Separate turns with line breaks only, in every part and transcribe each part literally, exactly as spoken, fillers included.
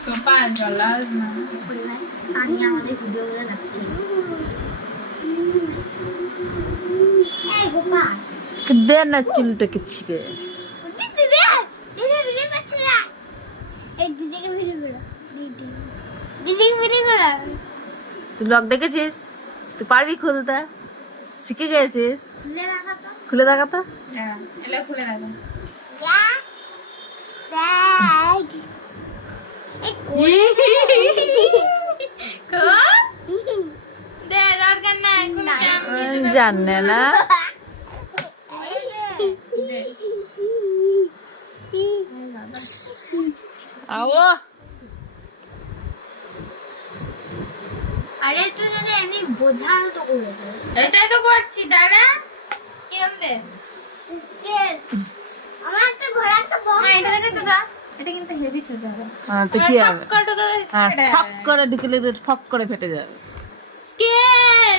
গোপাল জলাস না
আমি আমাদের ভিডিও গুলো দেখছি এই গোপাল
দে না চুলটাকে ছিঁড়ে
দিদি দিদি দিদি ভিডিও করছে না এই দিদিকে ভিডিও করো দিদি দিদিকে ভিডিও করো
তুই লক দেখেছিস তুই পারবি খুলতে শিখে গেছিস
খুলে রাখা তো
খুলে দেখা তো
হ্যাঁ এলে খুলে রাখো
যা দেখ এই
কো দে দরকার নাই এখন আমি
জানে না
দে
আও
আরে তুই যদি এমনি বোঝানো তো করে দে
এটাই তো করছি দাঁড়া স্কেল দে
স্কেল আমার একটা ঘোড়া একটা বম
মা এটা দেখেছো দা এটা কিন্তু হেভি সাজাবে
হ্যাঁ তো কি হবে
ঠক করে
হ্যাঁ ঠক করে ঢুকলে তো ফক করে ফেটে যাবে
স্কেল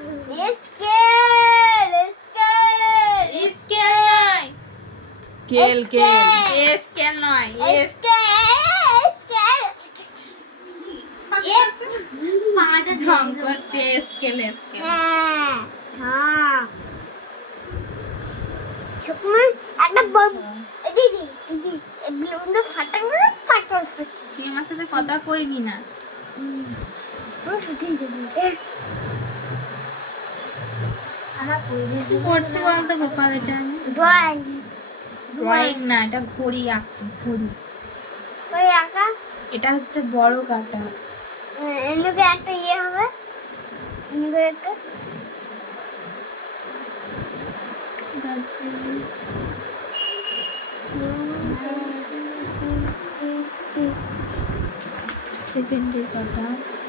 স্কেল স্কেল
স্কেল নয়
কেল কেল
এ স্কেল নয় এ
স্কেল স্কেল এ পাটা
ঢং করছে স্কেল স্কেল
হ্যাঁ হ্যাঁ সুকুমার একটা বম দিদি দিদি এগুলো ফাটা করে ফাটা করে
তুই আমার সাথে কথা কইবি না
পুরো ফুটিয়ে যাবে আমার পরিবেশ
কি করছি বলতো গোপাল এটা আমি
ড্রয়িং
ড্রয়িং না এটা ঘড়ি আঁকছি ঘড়ি
ওই আঁকা
এটা হচ্ছে বড় কাটা
এদিকে একটা ইয়ে হবে এদিকে একটা
এটা হচ্ছে সেকেন্ডের কাটা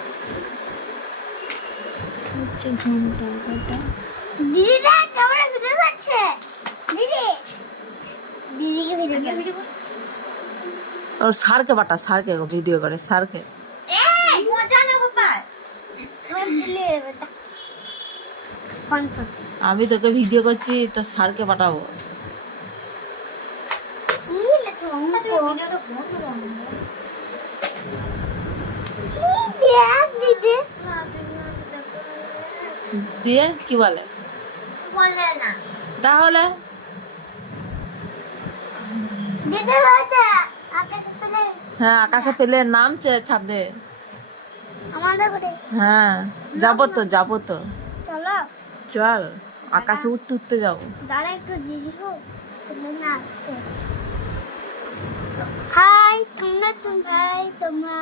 হচ্ছে ঘন্টার কাটা
দিদি দেখ ক্যামেরা ভিডিও করছে দিদি দিদিকে ভিডিও করে
ওর সারকে বাটা সারকে ভিডিও করে সারকে
এই মজা না গোপাল কোন দিলে বেটা কোন কোন
আমি তোকে ভিডিও করছি তো সারকে পাঠাবো
কি লেছো অঙ্ক ভিডিওটা বন্ধ করো দেখ দিদি
দিয়ে কি বলে
বলে না
তাহলে
দিদি হতে আকাশে পেলে
হ্যাঁ আকাশে পেলে নামছে ছাদে
আমাদের ঘরে
হ্যাঁ যাবো তো যাবো তো
চলো
চল আকাশে উঠতে উঠতে যাবো
দাঁড়া একটু দিদি হোক তুমি না আসতে হাই তোমরা তুমি ভাই তোমরা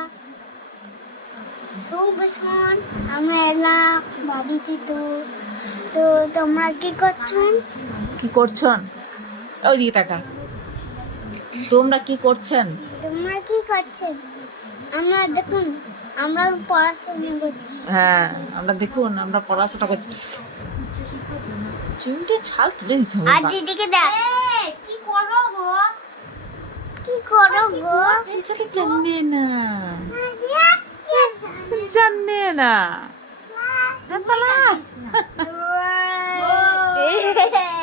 শুভ শোন আমরা এলাম বাড়িতে তো তো তোমরা কি করছো
কি করছেন ওই দিকে টাকা তোমরা কি করছেন
তোমরা কি করছেন আমরা দেখুন আমরা পড়াশোনা করছি
হ্যাঁ আমরা দেখুন আমরা পড়াশোনা করছি চুলটা ছাল তুলে দিতে হবে
আর দিদিকে দেখ কি করো গো কি করো গো
সেটা জানে না জানে না
পালা